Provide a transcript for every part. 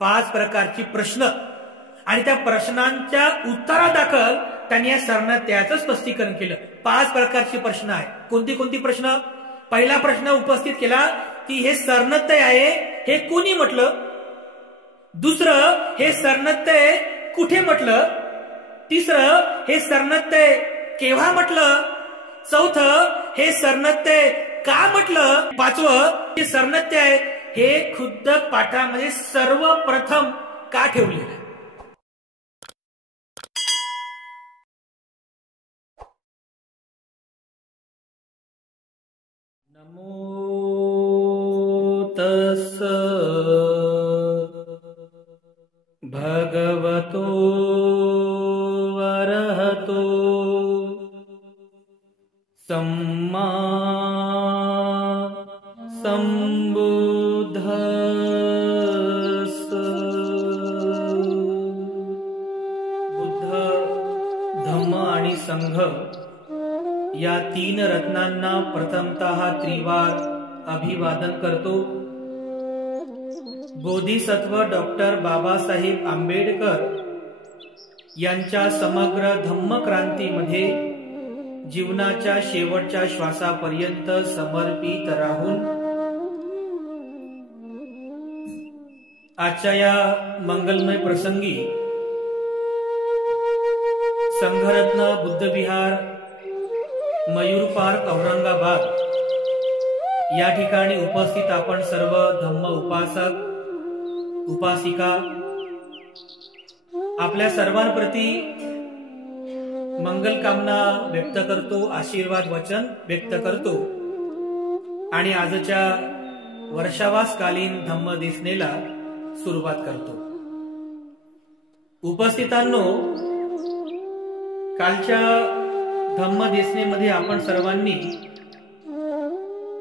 5 प्रकारची प्रश्न आणि त्या प्रश्नांच्या उत्तरादाखल त्यांनी या सरनत्याचं स्पष्टीकरण केलं। 5 प्रकारची प्रश्न आहे। कोणती कोणती प्रश्न? पहिला प्रश्न उपस्थित केला की हे सरनत्य आहे हे कोणी म्हटलं? दुसरं, हे सरनत्य कुठे म्हटलं? तिसरं, हे सरनत्य केव्हा म्हटलं? चौथं, हे सरनत्य का म्हटलं? पाचवं, हे सरनत्य आहे हे खुद्द पाठामध्ये सर्वप्रथम का ठेवलेलं? नमो तस्स भगवतो अरहतो सम्मा संबुद्धस्स। बुद्ध, धम्म आणि संघ या 3 रत्नांना प्रथमतः त्रिवार अभिवादन करतो। बोधिसत्व डॉक्टर बाबासाहेब आंबेडकर यांच्या समग्र धम्म क्रांतीमध्ये जीवनाच्या शेवटच्या श्वासापर्यंत समर्पित राहून आजच्या या मंगलमय प्रसंगी संघरत्न बुद्ध विहार मयूर पार्क औरंगाबाद या ठिकाणी उपस्थित आपण सर्व धम्म उपासक उपासिका आपल्या सर्वांप्रती मंगल कामना व्यक्त करतो, आशीर्वाद वचन व्यक्त करतो आणि आजच्या वर्षावासकालीन धम्मदेसनेला सुरुवात करतो। उपस्थितांनो, कालच्या धम्मदेसनेमध्ये आपण सर्वांनी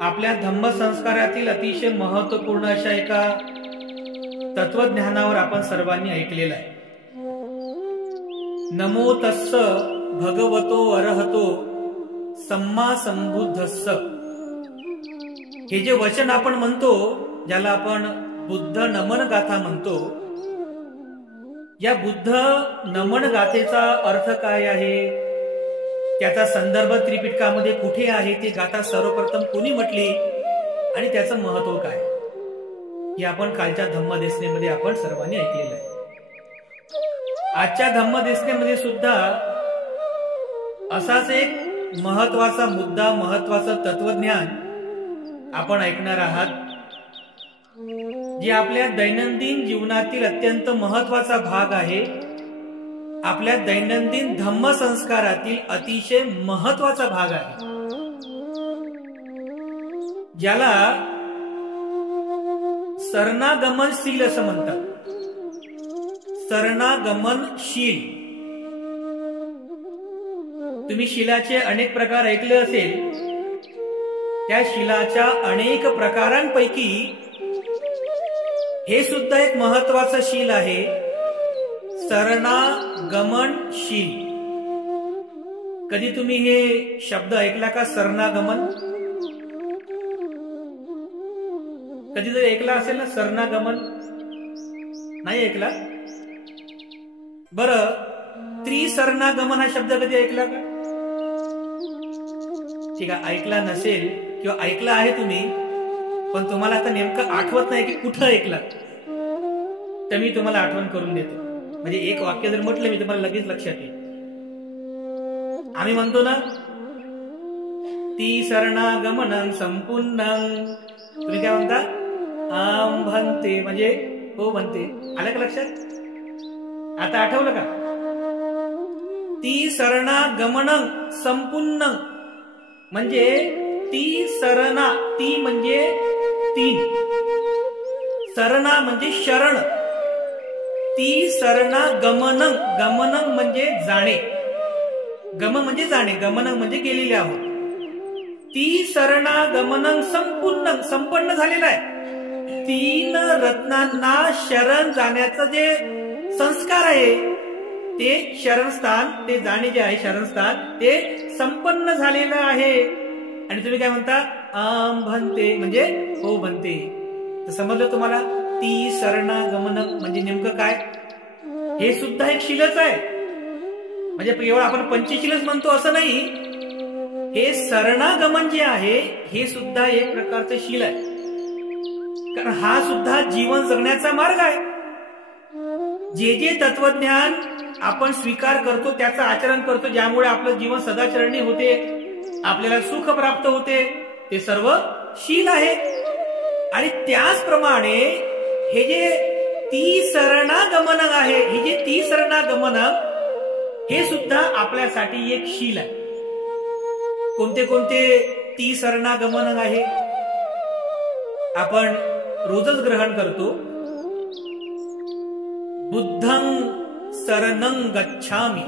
आपल्या धम्म संस्कारातील अतिशय महत्त्वपूर्ण अशा एका तत्वज्ञानावर आपण सर्वांनी ऐकलेलं आहे। नमो तस्स भगवतो अरहतो सम्मा संबुद्धस्स हे जे वचन आपण म्हणतो, ज्याला आपण बुद्ध नमन गाथा म्हणतो, या बुद्ध नमन गाथेचा अर्थ काय आहे, त्याचा संदर्भ त्रिपिटकामध्ये कुठे आहे, ती गाथा सर्वप्रथम कोणी म्हटली आणि त्याचं महत्व काय, हे आपण कालच्या धम्मदेसनेमध्ये आपण सर्वांनी ऐकलेलं आहे। आजच्या धम्मदेसनेमध्ये सुद्धा असाच एक महत्वाचा मुद्दा, महत्वाचं तत्वज्ञान आपण ऐकणार आहात, जे आपल्या दैनंदिन जीवनातील अत्यंत महत्वाचा भाग आहे, आपल्या दैनंदिन धम्म संस्कारातील अतिशय महत्वाचा भाग आहे, ज्याला शरणागमनशील असं म्हणतात। शरणागमनशील, तुम्ही शिलाचे अनेक प्रकार ऐकले असेल, त्या शिलाच्या अनेक प्रकारांपैकी हे सुद्धा एक महत्वाचं शील आहे, शरणागमनशील। कधी तुम्ही हे शब्द ऐकला का? शरणागमन कधी जर ऐकला असेल ना, शरणागमन नाही ऐकला? बरं, त्रिशरणागमन हा शब्द कधी ऐकला का? ठीक आहे, ऐकला नसेल किंवा ऐकला आहे तुम्ही, पण तुम्हाला आता नेमकं आठवत नाही की कुठं ऐकला, तर मी तुम्हाला आठवण करून देतो। म्हणजे एक वाक्य जर म्हटलं मी, तुम्हाला लगेच लक्षात येईल। आम्ही म्हणतो ना, ती शरणागमनं संपूर्णं, तुम्ही काय म्हणता? आम भन्ते, म्हणजे हो भन्ते। आलं का लक्षात? आता आठवलं का? ती शरणागमनं संपूर्ण म्हणजे ती शरणा, ती म्हणजे 3, शरणा म्हणजे शरण, ती शरणागमनं, गमनं म्हणजे जाणे, गम म्हणजे जाणे, गमनं म्हणजे गेलेले आहोत। ती शरणागमनं संपूर्ण, संपन्न झालेलं आहे। 3 रत्नांना शरण जाण्याचं जे संस्कार आहे, ते शरणस्थान, ते जाणे जे आहे शरणस्थान, ते संपन्न झालेलं आहे। आणि तुम्ही काय म्हणता? आम भन्ते म्हणजे हो भन्ते। तर समजलं तुम्हाला? ती शरणागमन म्हणजे नेमकं काय? हे सुद्धा एक शीलच आहे. म्हणजे केवळ आपण पंचशीलच म्हणतो असं नाही. हे शरणागमन जे आहे हे सुद्धा एक प्रकारचं शील आहे. कारण हा सुद्धा जीवन जगण्याचा मार्ग आहे. जे जे तत्वज्ञान आपण स्वीकार करतो त्याचं आचरण करतो, ज्यामुळे आपलं जीवन सदाचरणी होते, आपल्याला सुख प्राप्त होते, ते सर्व शील आहे. आणि त्याचप्रमाणे हे जे ती शरणागमन आहे, हे जे ती शरणागमन हे सुद्धा आपल्यासाठी एक शील आहे. कोणते कोणते ती शरणागमन आहे आपण रोजच ग्रहण करतो. बुद्धं शरणं गच्छामि,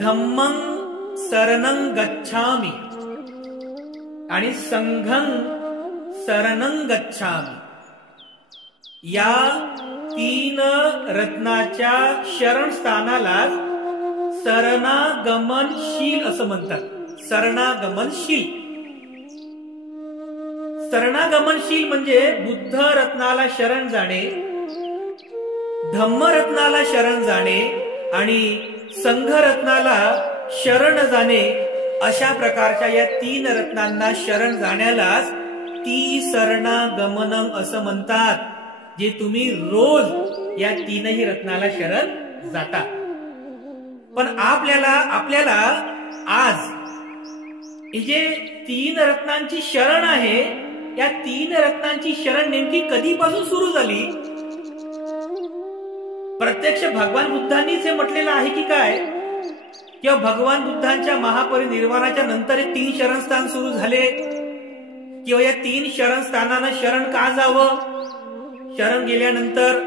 धम्मं शरणं गच्छामि आणि संघं शरणं गच्छामि. या तीन रत्नाच्या शरण स्थानाला शरणागमनशील असं म्हणतात. शरणागमनशील. शरणागमनशील म्हणजे बुद्ध रत्नाला शरण जाणे, धम्म रत्नाला शरण जाणे आणि संघ रत्नाला शरण जाणे, अशा प्रकारच्या या तीन रत्नांना शरण जाण्यालाच ती शरणागमनम असं म्हणतात. जे तुम्ही रोज या तीनही रत्नाला शरण जाता. पण आपल्याला आज ही जे तीन रत्नांची शरण आहे, या तीन रत्नांची शरण नेमकी कधीपासून सुरू झाली? प्रत्यक्ष भगवान बुद्धांनीच हे म्हटलेलं आहे की काय? किंवा भगवान बुद्धांच्या महापरिनिर्वाणाच्या नंतर हे तीन शरणस्थान सुरू झाले? किंवा या तीन शरणस्थानानं शरण का जावं? शरण गेल्यानंतर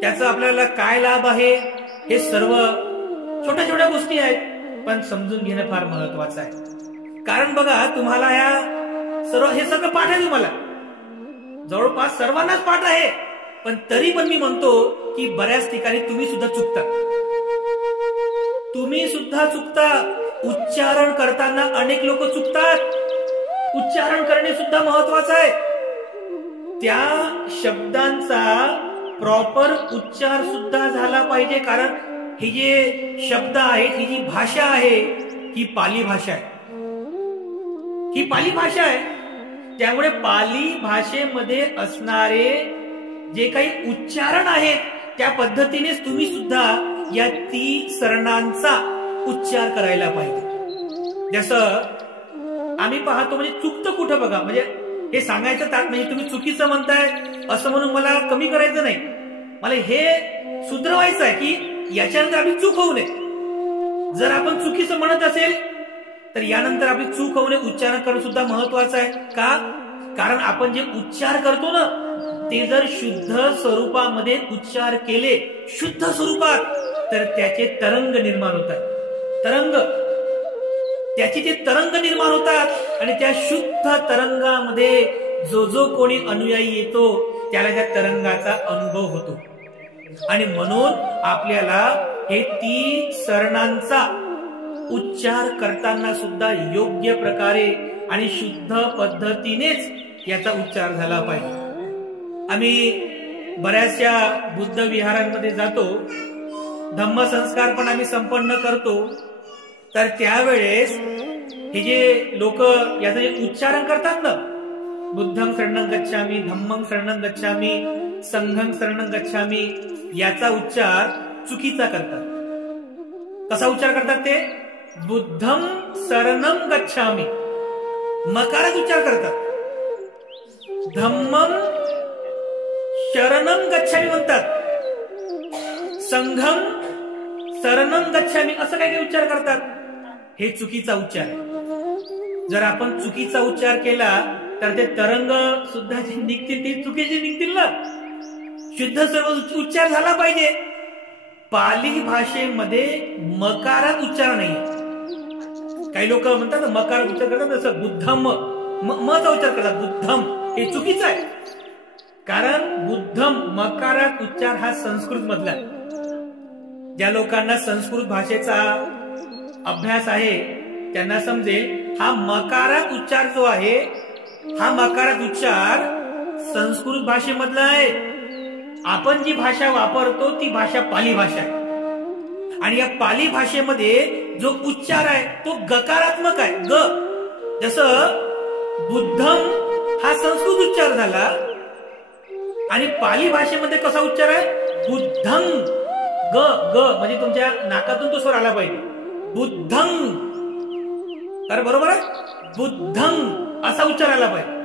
त्याचा आपल्याला काय लाभ आहे? हे सर्व छोट्या छोट्या गोष्टी आहेत, पण समजून घेणं फार महत्वाचं आहे. कारण बघा, तुम्हाला या हे सगळं पाठ आहे, तुम्हाला जवळपास सर्वांनाच पाठ आहे. पण तरी पण मी म्हणतो की बऱ्याच ठिकाणी तुम्ही सुद्धा चुकता. तुम्ही सुद्धा चुकता. उच्चारण करताना अनेक लोक चुकतात. उच्चारण करणे सुद्धा महत्वाचं आहे. त्या शब्दांचा प्रॉपर उच्चार सुद्धा झाला पाहिजे. कारण हे जे शब्द आहेत, ही जी भाषा आहे, ही पाली भाषा आहे. ही पाली भाषा आहे. त्यामुळे पाली भाषेमध्ये असणारे जे काही उच्चारण आहेत, त्या पद्धतीनेच तुम्ही सुद्धा या ती शरणांचा उच्चार करायला पाहिजे. जसं आम्ही पाहतो, म्हणजे चुकतं कुठं बघा, म्हणजे हे सांगायचं म्हणजे तुम्ही चुकीचं म्हणताय असं म्हणून मला कमी करायचं नाही. मला हे सुधरवायचं आहे की याच्यानंतर आपली चूक होऊ नये. जर आपण चुकीचं म्हणत असेल तर यानंतर आपली चूक होऊ नये, उच्चारण करणं सुद्धा महत्वाचं आहे. का? कारण आपण जे उच्चार करतो ना, ते जर शुद्ध स्वरूपामध्ये उच्चार केले, शुद्ध स्वरूपात, तर त्याचे तरंग निर्माण होतात. तरंग, त्याचे जे तरंग निर्माण होतात आणि त्या शुद्ध तरंगामध्ये जो जो कोणी अनुयायी येतो त्याला त्या तरंगाचा अनुभव होतो. आणि म्हणून आपल्याला हे ती शरणांचा उच्चार करताना सुद्धा योग्य प्रकारे आणि शुद्ध पद्धतीनेच याचा उच्चार झाला पाहिजे. आम्ही बऱ्याचशा बुद्ध विहारांमध्ये जातो, धम्मसंस्कार पण आम्ही संपन्न करतो. तर त्यावेळेस हे जे लोक याचं जे उच्चारण करतात ना, बुद्धं शरणं गच्छामि, धम्मं शरणं गच्छामि, संघं शरणं गच्छामि, याचा उच्चार चुकीचा करतात. कसा उच्चार करतात ते? बुद्धं शरणं गच्छामि, मकारात उच्चार करतात. धम्मं शरणं गच्छामि म्हणतात, संघं शरणं गच्छामि असं काय काय उच्चार करतात. हे चुकीचा उच्चार आहे. जर आपण चुकीचा उच्चार केला तर ते तरंग सुद्धा जे निघतील ते चुकीचे निघतील ना. शुद्ध सर्व उच्चार झाला पाहिजे. पाली भाषेमध्ये मकारात उच्चार नाहीये. काही लोक म्हणतात मकारात उच्चार करतात, जसं बुद्धम मचा उच्चार करतात, बुद्धम. हे चुकीचं आहे. कारण बुद्धम मकारात उच्चार हा संस्कृत मधला. ज्या लोकांना संस्कृत भाषेचा अभ्यास आहे त्यांना समजेल, हा मकारात उच्चार जो आहे, हा मकारात उच्चार संस्कृत भाषेमधला आहे. आपण जी भाषा वापरतो ती भाषा पाली भाषा आहे. आणि या पाली भाषेमध्ये जो उच्चार आहे तो गकारात्मक आहे. ग, जसं बुद्धम हा संस्कृत उच्चार झाला आणि पाली भाषेमध्ये कसा उच्चार आहे? बुद्धं. ग ग म्हणजे तुमच्या नाकातून तो स्वर आला पाहिजे. बुद्धं. तर बरोबर आहे, बुद्धं असा उच्चार आला पाहिजे.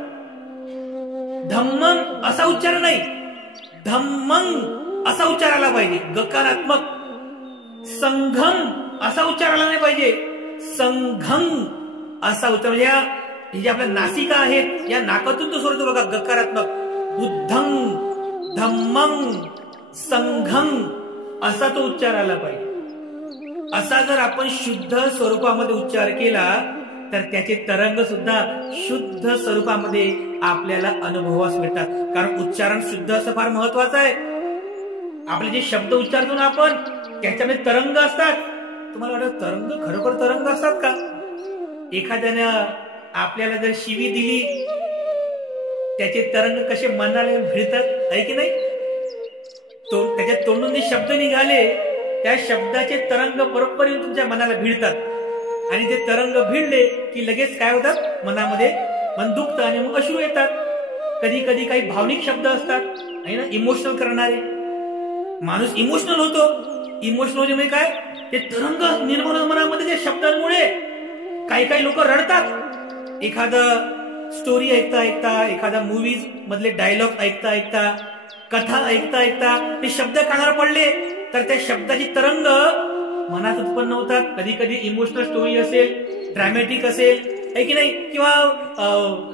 धम्मं असा उच्चार नाही, धम्मं असा उच्चार आला पाहिजे, गकारात्मक. संघम असा उच्चार आला नाही पाहिजे, संघं असा उच्चार. म्हणजे जे आपल्या नासिका आहेत या नाकातून तो स्वर बघा, गकारात्मक. बुद्धं, धम्मं, संघं असा तो उच्चार आला पाहिजे. असा जर आपण शुद्ध स्वरूपामध्ये उच्चार केला तर त्याचे तरंग सुद्धा शुद्ध स्वरूपामध्ये आपल्याला अनुभवास मिळतात. कारण उच्चारण शुद्ध असं फार महत्वाचं आहे. आपले जे शब्द उच्चारतो ना आपण त्याच्यामध्ये तरंग असतात. तुम्हाला वाटतं तरंग खरोखर तरंग असतात का? एखाद्यानं आपल्याला जर शिवी दिली त्याचे तरंग कसे मनाला भिडतात, आहे की नाही? त्याच्या तोंडून जे शब्द निघाले त्या शब्दाचे तरंग बरोबर येऊन तुमच्या मनाला भिडतात. आणि ते तरंग भिडले की लगेच काय होतात, मनामध्ये मन दुखतं आणि मग अश्रू येतात. कधी कधी काही भावनिक शब्द असतात आहे ना, इमोशनल करणारे. माणूस इमोशनल होतो. इमोशनल म्हणजे काय, ते तरंग निर्माण मनामध्ये त्या शब्दांमुळे. काही काही लोक रडतात. एखादं स्टोरी ऐकता ऐकता, एखादा मूवीज मधले डायलॉग ऐकता ऐकता, कथा ऐकता ऐकता ते शब्द कानावर पडले तर त्या शब्दाची तरंग मनात उत्पन्न होतात. कधी कधी इमोशनल स्टोरी असेल, ड्रॅमॅटिक असेल, आहे की नाही, किंवा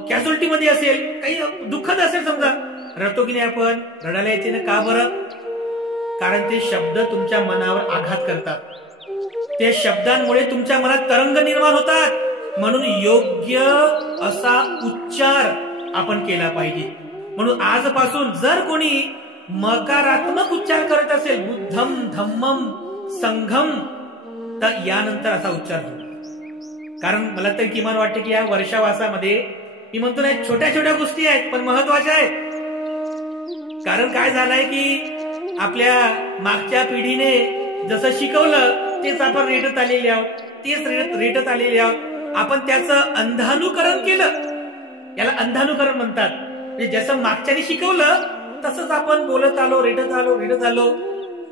कॅज्युअलिटी मध्ये असेल, काही दुःखद असेल, समजा रडतो की नाही आपण, रडायला येते ना, का बरं? कारण ते शब्द तुमच्या मनावर आघात करतात. त्या शब्दांमुळे तुमच्या मनात तरंग निर्माण होतात. म्हणून योग्य असा उच्चार आपण केला पाहिजे. म्हणून आजपासून जर कोणी मकारात्मक उच्चार करत असेल, बुद्धम, धम्मम, संघम, तर यानंतर असा उच्चार होतो. कारण मला तर किमान वाटते की या वर्षावासामध्ये मी म्हणतो ना, छोट्या छोट्या गोष्टी आहेत पण महत्वाच्या आहेत. कारण काय झालंय की आपल्या मागच्या पिढीने जसं शिकवलं तेच आपण रेटत आलेले आहोत, तेच रेटत आलेले आहोत. आपण त्याचं अंधानुकरण केलं. याला अंधानुकरण म्हणतात. जसं मागच्याने शिकवलं तसंच आपण बोलत आलो, रेटत आलो.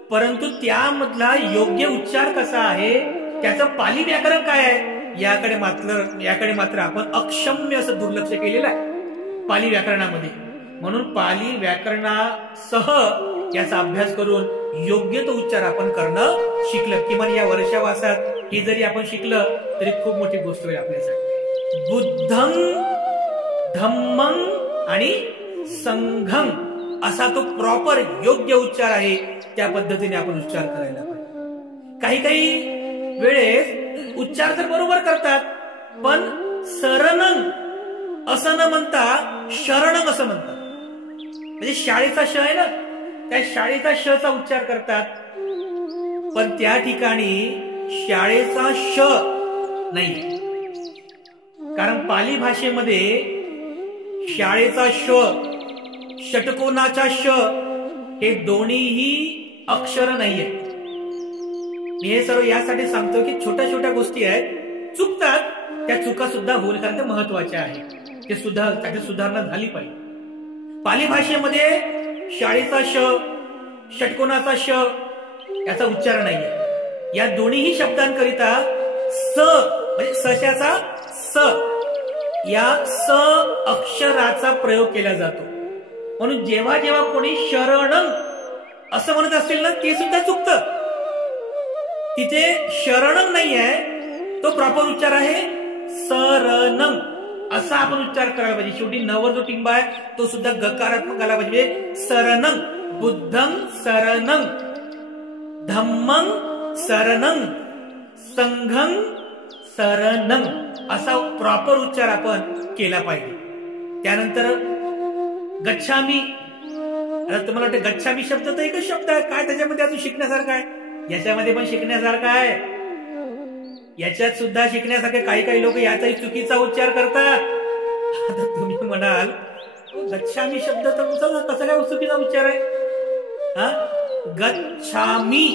परंतु त्यामधला योग्य उच्चार कसा आहे, त्याचं पाली व्याकरण काय आहे, याकडे मात्र आपण अक्षम्य असं दुर्लक्ष केलेलं आहे पाली व्याकरणामध्ये. म्हणून पाली व्याकरणासह याचा अभ्यास करून योग्य तो उच्चार आपण करणं शिकलं. किमान या वर्षावासात हे जरी आपण शिकलं तरी खूप मोठी गोष्ट होईल आपल्यासाठी. बुद्धं, धम्मं आणि संघं असा तो प्रॉपर योग्य उच्चार आहे. त्या पद्धतीने आपण उच्चार करायला पाहिजे. काही काही वेळेस उच्चार तर बरोबर करतात पण सरणं असं न म्हणता शरणं असं म्हणतात. म्हणजे शाळेचा श आहे ना, त्या शाळेचा श चा उच्चार करतात पण त्या ठिकाणी शाळेचा श नाही. कारण पाली भाषेमध्ये शाळेचा श, षटकोनाचा श हे दोन्हीही अक्षर नाहीये. मी हे सर्व यासाठी सांगतो की छोट्या छोट्या गोष्टी आहेत, चुकतात, त्या चुका सुद्धा होईल कारण त्या महत्वाच्या आहेत. ते सुद्धा त्याची सुधारणा झाली पाहिजे. पाली भाषेमध्ये शाळेचा श, षटकोनाचा श याचा उच्चार नाहीये. या दोन्हीही शब्दांकरिता स म्हणजे सशाचा स या स अक्षराचा प्रयोग केला जातो. म्हणून जेव्हा जेव्हा कोणी शरणं असं म्हणत असतील ना, ते सुद्धा चुकतं. तिथे शरणं नाही आहे, तो प्रॉपर उच्चार आहे सरणं असा आपण उच्चार करायला पाहिजे. शेवटी नवर जो टिंबा आहे तो सुद्धा गकारात्मक आला पाहिजे. सरणं, बुद्धं सरणं, धम्मं सरणं, संघं सरणं असा प्रॉपर उच्चार आपण केला पाहिजे. त्यानंतर गच्छामी. आता तुम्हाला वाटतं गच्छामी शब्द तर एकच शब्द आहे, काय त्याच्यामध्ये अजून शिकण्यासारखं आहे? याच्यामध्ये पण शिकण्यासारखं आहे. याच्यात सुद्धा शिकण्यासारखे काही काही लोक याचाही चुकीचा उच्चार करतात. आता तुम्ही म्हणाल गच्छामी शब्द तर कसा काय चुकीचा उच्चार आहे? हा, गच्छामी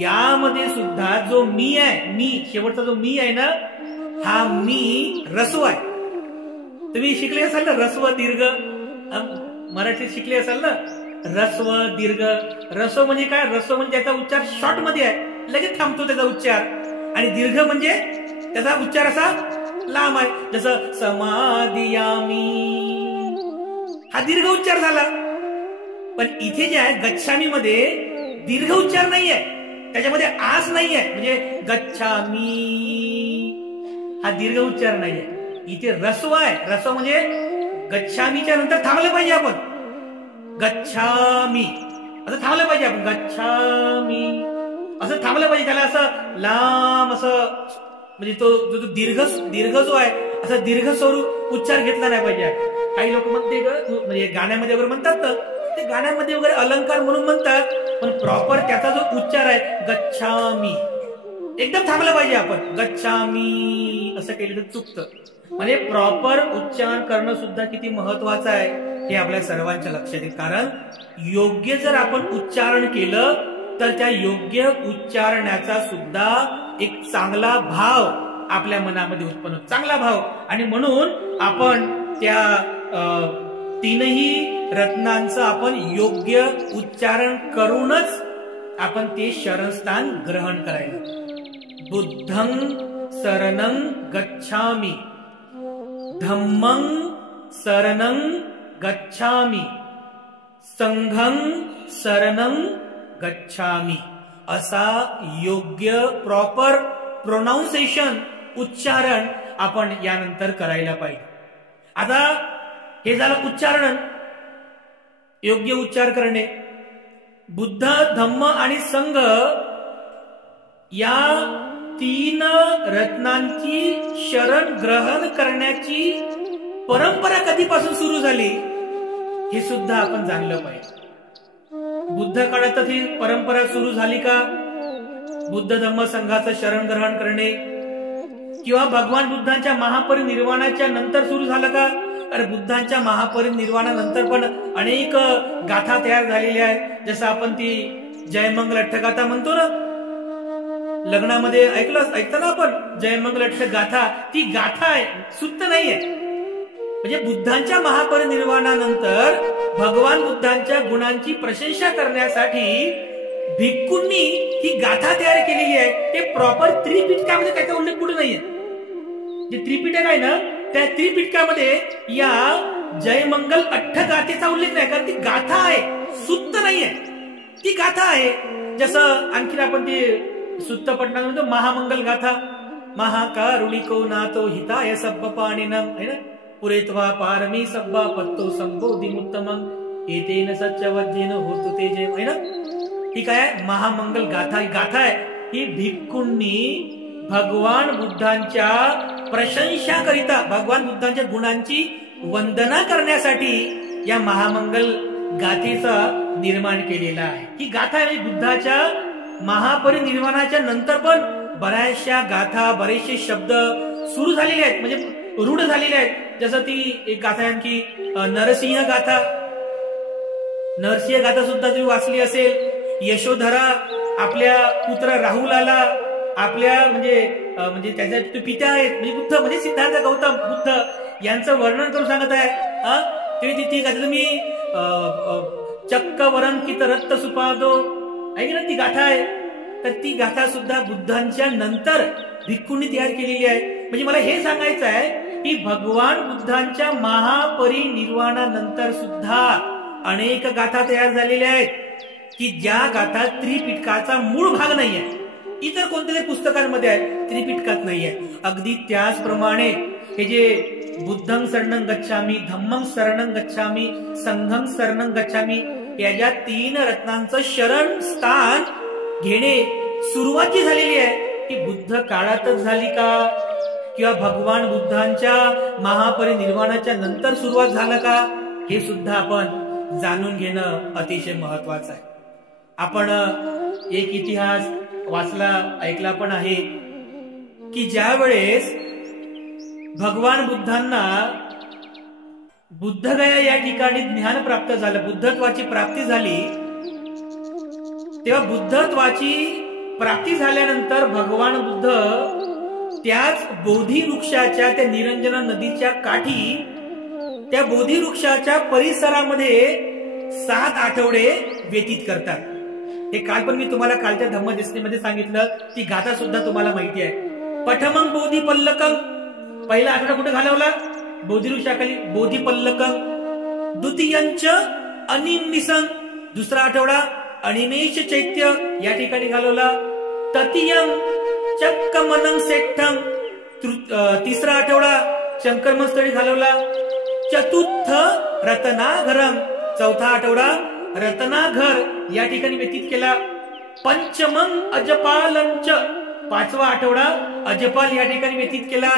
यामध्ये सुद्धा जो मी आहे, मी शेवटचा जो मी आहे ना, हा मी रस्व आहे. तुम्ही शिकले असाल ना रस्व दीर्घ, मराठीत शिकले असाल ना रस्व दीर्घ. रस्व म्हणजे काय? रस्व म्हणजे त्याचा उच्चार शॉर्ट मध्ये आहे, लगेच थांबतो त्याचा उच्चार. आणि दीर्घ म्हणजे त्याचा उच्चार असा लांब आहे, जसं समाधियामी, हा दीर्घ उच्चार झाला. पण इथे जे आहे गच्छामी मध्ये दीर्घ उच्चार नाहीये, त्याच्यामध्ये आस नाहीये, म्हणजे गच्छामी हा दीर्घ उच्चार नाहीये. इथे रस्व आहे. रस्व म्हणजे गच्छामीच्या नंतर थांबलं पाहिजे आपण, गच्छामी असं थांबलं पाहिजे आपण, गच्छामी असं थांबलं पाहिजे. त्याला असं लांब असं म्हणजे तो जो दीर्घ जो आहे असं दीर्घ स्वरूप उच्चार घेतला नाही पाहिजे. काही लोक म्हणते म्हणजे गाण्यामध्ये वगैरे म्हणतात ना, ते गाण्यामध्ये वगैरे अलंकार म्हणून म्हणतात, पण प्रॉपर त्याचा जो उच्चार आहे गच्छामी एकदम थांबलं पाहिजे आपण, गच्छामी असं केलं तर चुकतं. म्हणजे प्रॉपर उच्चारण करणं सुद्धा किती महत्वाचं आहे हे आपल्या सर्वांच्या लक्षात येईल. कारण योग्य जर आपण उच्चारण केलं तर त्या योग्य उच्चारण्याचा सुद्धा एक चांगला भाव आपल्या मनामध्ये उत्पन्न होतो, चांगला भाव. आणि म्हणून आपण त्या तीनही रत्नांचं आपण योग्य उच्चारण करूनच आपण ते शरणस्थान ग्रहण करायला. बुद्धं शरणं गच्छामि, धम्मं शरणं गच्छामि, संघं शरणं गच्छामि, असा योग्य प्रॉपर प्रोनाउन्सिएशन उच्चारण आपण यानंतर करायला पाहिजे. आता हे झालं उच्चारण, योग्य उच्चार करणे. बुद्ध, धम्म आणि संघ या तीन रत्नांची शरण ग्रहण करण्याची परंपरा कधीपासून सुरू झाली हे सुद्धा आपण जाणलं पाहिजे. बुद्ध काळातच ही परंपरा सुरू झाली का? बुद्ध धम्म संघाचं शरण ग्रहण करणे, किंवा भगवान बुद्धांच्या महापरिनिर्वाणाच्या नंतर सुरू झालं का? अरे बुद्धांच्या महापरिनिर्वाणानंतर पण अनेक गाथा तयार झालेल्या आहेत. जसं आपण ती जयमंगल अट्टगाथा म्हणतो ना, लग्नामध्ये ऐकतं ना आपण, जयमंगल अट्ट गाथा, ती गाथा आहे, सुत्त नाहीये. म्हणजे बुद्धांच्या महापरिनिर्वाणानंतर भगवान बुद्धांच्या गुणांची प्रशंसा करण्यासाठी भिक्खूंनी ही गाथा तयार केलेली आहे. ते प्रॉपर त्रिपिटकामध्ये त्याचा उल्लेख कुठे नाहीये. जे त्रिपिटक आहे ना, त्या त्रिपिटकामध्ये या जयमंगल अट्टगाथेचा उल्लेख नाही, कारण ती गाथा आहे, सुत्त नाहीये, ती गाथा आहे. जसं आणखी आपण ते सुत्त पठणात म्हणतो महामंगल गाथा, महाकारुणिको नातो हिताय सब्ब पाणिनम, है ना, पुरेत्वा पारमी सब्बा पत्तो संबोधिमुत्तमं एतेन सच्चवज्जेन होतो ते जय, है ना. ही काय आहे? महामंगल गाथा. ही गाथा आहे, ही भिक्खूंनी भगवान बुद्धांच्या प्रशंसा करिता, भगवान बुद्धांच्या गुणांची वंदना करण्यासाठी या महामंगल गाथेचा निर्माण केलेला आहे. ही गाथा आहे बुद्धाच्या महापरिनिर्वाणाच्या नंतर पण बऱ्याचशा गाथा, बरेचसे शब्द सुरू झालेले आहेत, म्हणजे रूढ झालेले आहेत. जसं ती एक गाथा आणखी नरसिंह गाथा. नरसिंह गाथा सुद्धा तुम्ही वाचली असेल. यशोधरा आपल्या पुत्र राहुलाला आपल्या म्हणजे त्याच्या पिता आहेत, म्हणजे बुद्ध म्हणजे सिद्धार्थ गौतम बुद्ध यांचं वर्णन करून सांगत आहे. ती गाथा तुम्ही चक्क वरंकित रक्त सुपादो ऐक ना, ती गाथा आहे. तर ती गाथा सुद्धा बुद्धांच्या नंतर भिक्खूंनी तयार केलेली आहे. म्हणजे मला हे सांगायचं आहे की भगवान बुद्धांच्या महापरिनिर्वाणानंतर सुद्धा अनेक गाथा तयार झालेल्या आहेत की ज्या गाथा त्रिपिटकाचा मूळ भाग नाहीये, इतर कोणत्या पुस्तकांमध्ये आहे, त्रिपिटकात नाहीये. अगदी त्याचप्रमाणे हे जे बुद्धं शरणं गच्छामी, धम्मं शरणं गच्छामी, संघं शरणं गच्छामी, या ज्या तीन रत्नांचं शरण स्थान घेणे सुरुवात जी झालेली आहे ती बुद्ध काळातच झाली का, किंवा भगवान बुद्धांच्या महापरिनिर्वाणाच्या नंतर सुरुवात झालं का, हे सुद्धा आपण जाणून घेणं अतिशय महत्वाचं आहे. आपण एक इतिहास वाचला, ऐकला पण आहे की ज्या वेळेस भगवान बुद्धांना बुद्धगया या ठिकाणी ज्ञान प्राप्त झालं, बुद्धत्वाची प्राप्ती झाली, तेव्हा बुद्धत्वाची प्राप्ती झाल्यानंतर भगवान बुद्ध त्याच बोधी वृक्षाच्या, त्या निरंजना नदीच्या काठी, त्या बोधी वृक्षाच्या परिसरामध्ये 7 आठवडे व्यतीत करतात. हे काल पण मी तुम्हाला कालच्या धम्मदेशनीमध्ये सांगितलं, ती गाथा सुद्धा तुम्हाला माहिती आहे. पठमं बोधी पल्लकं, पहिला आठवडा कुठे घालवला? बोधी वृक्षाखाली, बोधी पल्लकं. द्वितीयंच अनिमिसं, दुसरा आठवडा अनिमेष चैत्य या ठिकाणी घालवला. तृतीयं चक्कमनं सेठ्ठं, तिसरा आठवडा शंकरमन स्थळी घालवला. चतुर्थ रत्नाघरं, चौथा आठवडा रत्नाघर या ठिकाणी व्यतीत केला. पंचमं अजपालंच, 5वा आठवडा अजपाल या ठिकाणी व्यतीत केला.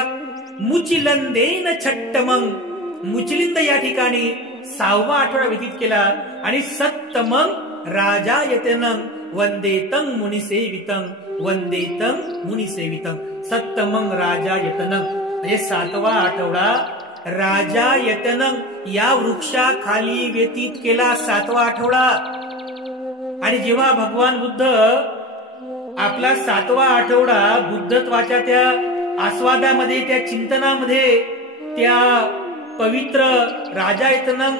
मुचिलंदेन छट्टमं, मुचलिंद या ठिकाणी 6वा आठवडा व्यतीत केला. आणि सप्तमं राजायतनं वंदेतं मुनिसेवितं, वंदेतं मुनिसेवितं. सप्तमं राजायतनं म्हणजे 7वा आठवडा राजायतनं या वृक्षाखाली व्यतीत केला, 7वा आठवडा. आणि जेव्हा भगवान बुद्ध आपला 7वा आठवडा बुद्धत्वाच्या त्या आस्वादामध्ये, त्या चिंतनामध्ये, त्या पवित्र राजायतनं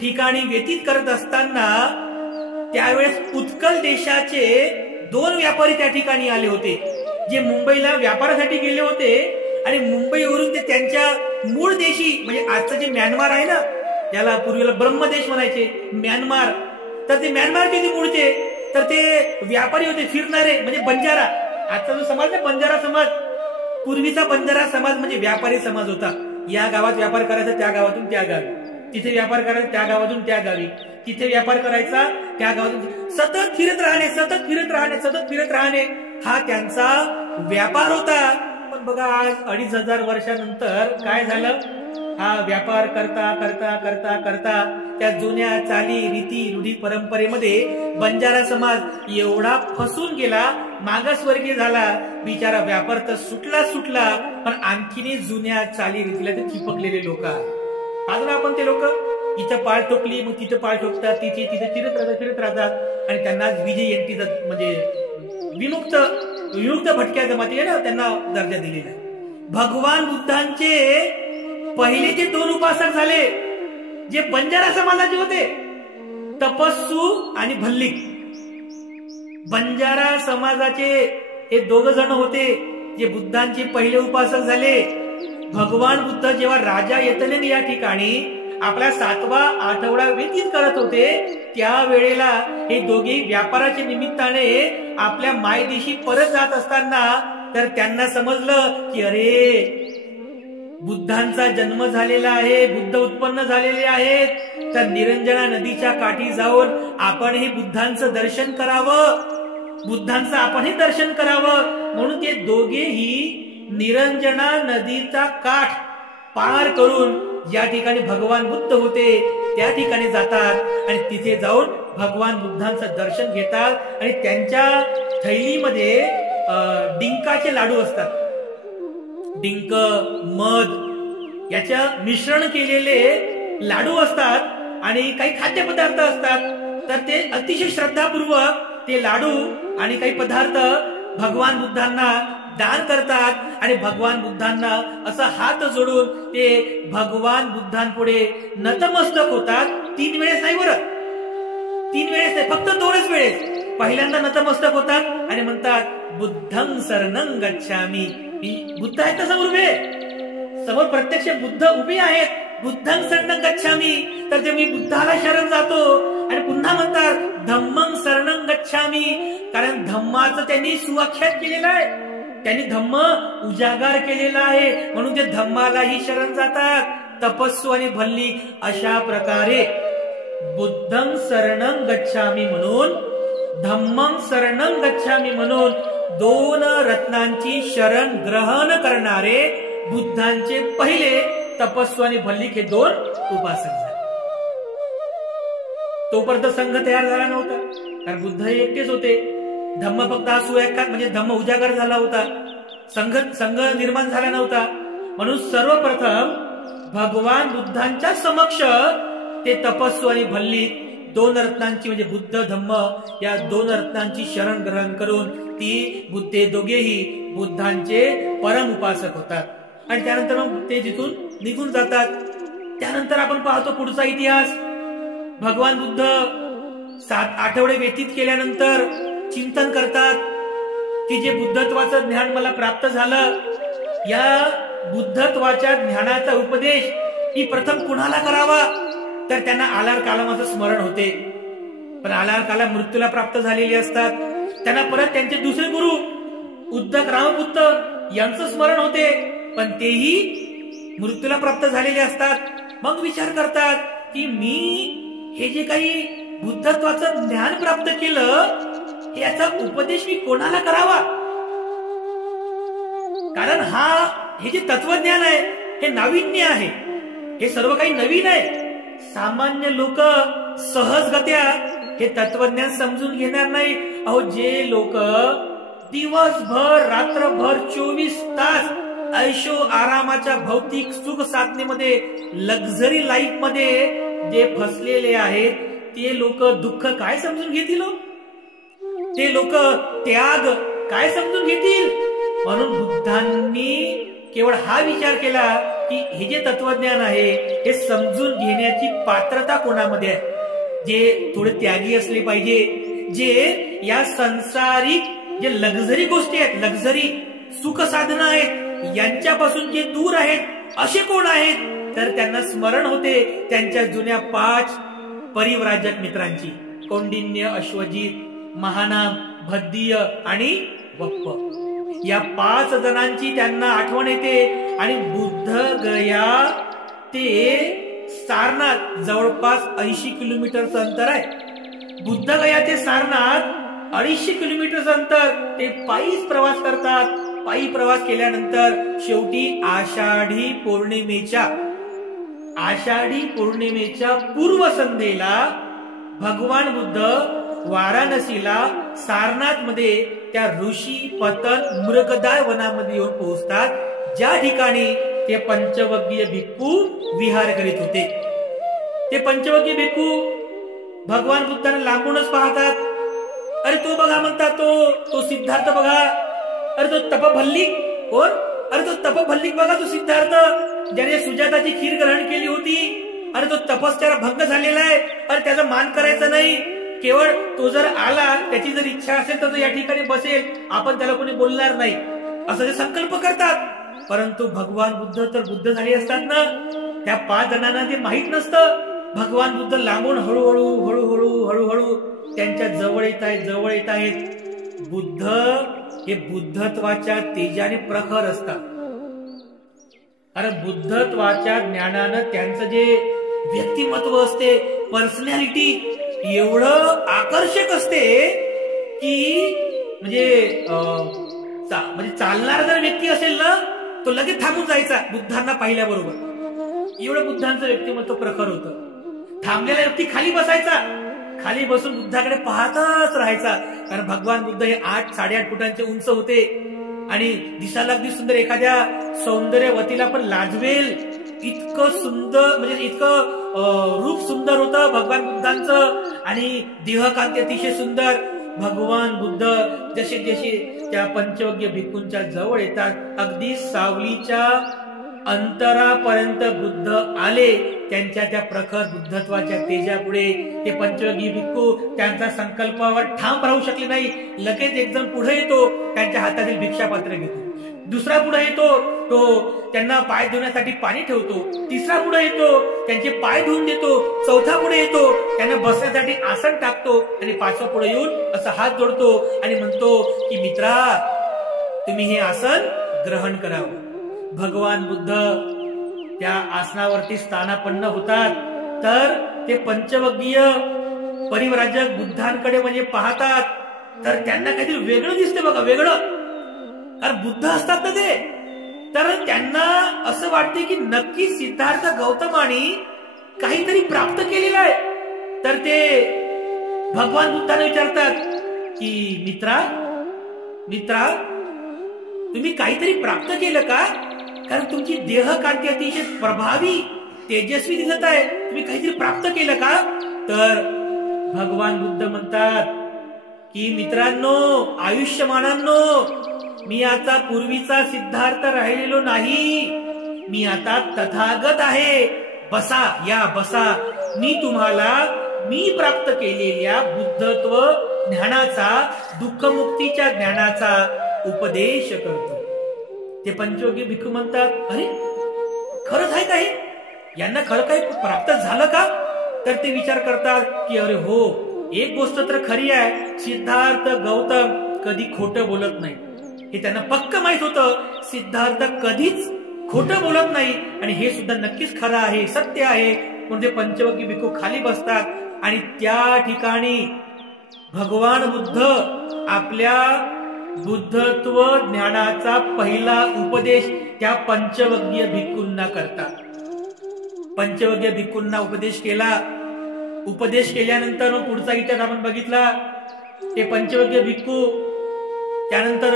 ठिकाणी व्यतीत करत असताना त्यावेळेस उत्कल देशाचे 2 व्यापारी त्या ठिकाणी आले होते, जे मुंबईला व्यापारासाठी गेले होते. आणि मुंबईवरून ते त्यांच्या मूळ देशी, म्हणजे आजचं जे म्यानमार आहे ना, ज्याला पूर्वीला ब्रह्मदेश म्हणायचे, म्यानमार, तर ते म्यानमारचे जे मूळचे, तर ते व्यापारी होते, फिरणारे, म्हणजे बंजारा. आजचा जो समाज आहे बंजारा समाज, पूर्वीचा बंजारा समाज म्हणजे व्यापारी समाज होता. या गावात व्यापार करायचा, त्या गावातून त्या गावी, तिथे व्यापार करायचा, त्या गावातून त्या गावी, तिथे व्यापार करायचा, त्या गावातून, सतत फिरत राहणे, सतत फिरत राहणे, सतत फिरत राहणे, हा त्यांचा व्यापार होता. पण बघा आज 2500 वर्षानंतर काय झालं? हा व्यापार करता करता करता करता त्या जुन्या चाली, रीती, रूढी, परंपरेमध्ये बंजारा समाज एवढा फसून गेला, मागासवर्गीय झाला. बिचारा व्यापार तर सुटला, पण आणखीन जुन्या चाली रीतीला ते चिपकलेले लोक आहेत. अजून आपण ते लोक इथं पाळ ठोकली, मग तिथं पाळ ठोकतात, तिथे फिरत राहतात आणि त्यांना विजयंती म्हणजे विमुक्त भटक्या जमाती आहे ना, त्यांना दर्जा दिलेला आहे. भगवान बुद्धांचे पहिले जे 2 उपासक झाले, जे बंजारा समाजाचे होते, तपस्सू आणि भल्लिक. बंजारा समाजाचे हे 2 जण होते, जे बुद्धांचे पहिले उपासक झाले. भगवान बुद्ध जेव्हा राजा यतनेन या ठिकाणी आपला 7वा आठवडा व्यतीत करत होते, त्यावेळेला हे दोघे व्यापाराच्या निमित्ताने आपल्या मायदेशी परत जात असताना तर त्यांना समजलं की अरे, बुद्धांचा जन्म झालेला आहे, बुद्ध उत्पन्न झालेले आहेत, तर निरंजना नदीच्या काठी जाऊन आपण हे बुद्धांचं दर्शन करावं, बुद्धांचं आपण हे दर्शन करावं. म्हणून ते दोघेही निरंजना नदीचा काठ पार करून ज्या ठिकाणी भगवान बुद्ध होते त्या ठिकाणी जातात आणि तिथे जाऊन भगवान बुद्धांचं दर्शन घेतात. आणि त्यांच्या थैलीमध्ये डिंकाचे लाडू असतात, डिंक, मध याचं मिश्रण केलेले लाडू असतात आणि काही खाद्यपदार्थ असतात. तर ते अतिशय श्रद्धापूर्वक ते लाडू आणि काही पदार्थ भगवान बुद्धांना दान करतात आणि भगवान बुद्धांना असं हात जोडून ते भगवान बुद्धांपुढे नतमस्तक होतात. 3 वेळेस नाही बरं, 3 वेळेस नाही, फक्त 2च वेळेस. पहिल्यांदा नतमस्तक होतात आणि म्हणतात बुद्धं शरणं गच्छामि. बुद्ध आहेत ना समोर उभे, समोर प्रत्यक्ष बुद्ध उभे आहेत. बुद्धं शरणं गच्छामि, तर ते मी बुद्धाला शरण जातो. आणि पुन्हा म्हणतात धम्मं शरणं गच्छामि, कारण धम्माचं त्यांनी सुआख्यात केलेलं आहे, त्यांनी धम्म उजागर केलेला आहे, म्हणून ते धम्मालाही शरण जातात. तपस्सू आणि भल्लिक अशा प्रकारे बुद्धं शरणं गच्छामि म्हणून, धम्मं शरणं गच्छामि म्हणून 2 रत्नांची शरण ग्रहण करणारे बुद्धांचे पहिले तपस्सू आणि भल्लिक हे 2 उपासक झाले. तोपर्यंत संघ तयार झाला नव्हता, कारण बुद्ध हे एकटेच होते. धम्म फक्त हा सुव्याख्यात म्हणजे धम्म उजागर झाला होता, संघ निर्माण झाला नव्हता. म्हणून सर्वप्रथम भगवान बुद्धांच्या समक्ष ते तपस्वी आणि भल्लिक दोन रत्नांची म्हणजे बुद्ध धम्म या दोन रत्नांची शरण ग्रहण करून ते दोघेही बुद्धांचे परम उपासक होतात आणि त्यानंतर मग ते तिथून निघून जातात. त्यानंतर आपण पाहतो पुढचा इतिहास. भगवान बुद्ध 7 आठवडे व्यतीत केल्यानंतर चिंतन करतात की जे बुद्धत्वाचं ज्ञान मला प्राप्त झालं, या बुद्धत्वाच्या ज्ञानाचा उपदेश मी प्रथम कुणाला करावा. तर त्यांना आलार कालामाचं स्मरण होते. पण आलार काला मृत्यूला प्राप्त झालेले असतात. त्यांना परत त्यांचे दुसरे गुरु उद्धक रामपुत्र यांचं स्मरण होते, पण तेही मृत्यूला प्राप्त झालेले असतात. मग विचार करतात की मी हे जे काही बुद्धत्वाचं ज्ञान प्राप्त केलं याचा उपदेश मी कोणाला करावा. कारण हे जे तत्वज्ञान आहे हे नाविन्य आहे, हे सर्व काही नवीन आहे. सामान्य लोक सहजगत्या हे तत्वज्ञान समजून घेणार नाही. अहो, जे लोक दिवसभर रात्रभर 24 तास ऐशो आरामाच्या भौतिक सुख साधनेमध्ये लक्झरी लाईफ मध्ये जे फसलेले आहेत, ते लोक दुःख काय समजून घेतील. ते लोक त्याग काय समजून घेतील. म्हणून बुद्धांनी केवळ हा विचार केला की हे जे तत्वज्ञान आहे हे समजून घेण्याची पात्रता कोणामध्ये आहे. जे थोडे त्यागी असले पाहिजे, जे या संसारिक जे लक्झरी गोष्टी आहेत, लक्झरी सुख साधना आहेत, यांच्यापासून जे दूर आहेत, असे कोण आहेत. तर त्यांना स्मरण होते त्यांच्या जुन्या 5 परिव्राजक मित्रांची, कौंडिन्य, अश्वजित, महानाम, भद्दीय आणि वप्प. या 5 जणांची त्यांना आठवण येते. आणि बुद्ध गया ते सारनाथ जवळपास 80 किलोमीटरचं अंतर आहे. बुद्ध गया ते सारनाथ 250 किलोमीटरचं अंतर ते पायीच प्रवास करतात. पायी प्रवास केल्यानंतर शेवटी आषाढी पौर्णिमेच्या पूर्व संध्येला भगवान बुद्ध वाराणसीला सारनाथ मध्ये त्या ऋषी पतन मृगदाय वनामध्ये येऊन पोहोचतात, ज्या ठिकाणी ते पंचवग्गीय भिक्खू विहार करीत होते. ते पंचवग्गीय भिक्खू भगवान बुद्धांना लांबूनच पाहतात. अरे तो बघा म्हणतात, तो सिद्धार्थ बघा. अरे तो तपभल्लिक कोण? अरे तो तपभल्लिक बघा, तो सिद्धार्थ ज्याने सुजाताची खीर ग्रहण केली होती. अरे तो तपश्चर्या भंग झालेला आहे. अरे त्याचा मान करायचा नाही. केवळ तो जर आला, त्याची जर इच्छा असेल तर तो या ठिकाणी बसेल, आपण त्याला कोणी बोलणार नाही, असं ते संकल्प करतात. परंतु भगवान बुद्ध तर बुद्ध झाले असतात ना, त्या 5 जणांना ते माहित नसतं. भगवान बुद्ध लांबून हळूहळू त्यांच्या जवळ येत आहेत. बुद्ध हे बुद्धत्वाच्या तेजाने प्रखर असतात. अरे बुद्धत्वाच्या ज्ञानानं त्यांचं जे व्यक्तिमत्व असते, पर्सनॅलिटी एवढं आकर्षक असते की म्हणजे चालणारा जर व्यक्ती असेल ना, तो लगेच थांबून जायचा बुद्धांना पाहिल्याबरोबर. एवढं बुद्धांचं व्यक्तिमत्व प्रखर होतं. थांबलेला व्यक्ती खाली बसायचा, खाली बसून बुद्धाकडे पाहतच राहायचा. कारण भगवान बुद्ध हे 8-8.5 फुटांचे उंच होते आणि दिसायला अगदी सुंदर, एखाद्या सौंदर्यवतीला पण लाजवेल इतकं सुंदर, म्हणजे इतकं रूप सुंदर होतं भगवान बुद्धांचं. आणि देहकांती अतिशय सुंदर. भगवान बुद्ध जसे जसे त्या पंचवग्गीय भिक्खूंच्या जवळ येतात, अगदी सावलीच्या अंतरापर्यंत बुद्ध आले. त्यांच्या त्या प्रखर बुद्धत्वाच्या तेजापुढे ते पंचवग्गीय भिक्खू त्यांचा संकल्पावर ठाम राहू शकले नाही. लगेच एक जण पुढे येतो, त्यांच्या हातातील भिक्षापात्र घेतो. दुसरा पुढे येतो, तो त्यांना पाय धुण्यासाठी पाणी ठेवतो. तिसरा पुढे येतो, त्यांचे पाय धुवून देतो. चौथा पुढे येतो, त्यांना बसण्यासाठी आसन टाकतो. आणि 5वा पुढे येऊन असा हात जोडतो आणि म्हणतो की मित्रा, तुम्ही हे आसन ग्रहण करावं. भगवान बुद्ध त्या आसनावरती स्थानापन्न होतात. तर ते पंचवग्गीय परिव्राजक बुद्धांकडे म्हणजे पाहतात, तर त्यांना काहीतरी वेगळं दिसते बघा, वेगळं. कारण बुद्ध असतात ना ते, तर त्यांना असं वाटते की नक्की सिद्धार्थ गौतमानी काहीतरी प्राप्त केलेलं आहे. तर ते भगवान बुद्धांना विचारतात की मित्रा तुम्ही काहीतरी प्राप्त केलं का? कारण तुमची देह कांती अतिशय प्रभावी तेजस्वी दिसत आहे. तुम्ही काहीतरी प्राप्त केलं का? तर भगवान बुद्ध म्हणतात की मित्रांनो, आयुष्यमानांनो, मी आता पूर्वीचा सिद्धार्थ राहिलेलो नाही. मी आता तथागत आहे. बसा, या बसा. मी तुम्हाला मी प्राप्त केलेल्या बुद्धत्व ज्ञानाचा, दुःखमुक्तीच्या ज्ञानाचा उपदेश करतो. ते पंचयोगी भिक्खू म्हणतात, अरे खरंच आहे का हे? यांना खरं काही प्राप्त झालं का? तर ते विचार करतात की अरे हो, एक गोष्ट तर खरी आहे, सिद्धार्थ गौतम कधी खोटं बोलत नाही. हे त्यांना पक्क माहित होतं, सिद्धार्थ कधीच खोटं बोलत नाही आणि हे सुद्धा नक्कीच खरं आहे, सत्य आहे. म्हणजे पंचयोगी भिक्खू खाली बसतात आणि त्या ठिकाणी भगवान बुद्ध आपल्या बुद्धत्व ज्ञानाचा पहिला उपदेश त्या पंचवर्गीय भिक्खूंना करतात. पंचवर्गीय भिक्खूंना उपदेश केला. उपदेश केल्यानंतर मग पुढचा इतिहास आपण बघितला. ते पंचवर्गीय भिक्खू त्यानंतर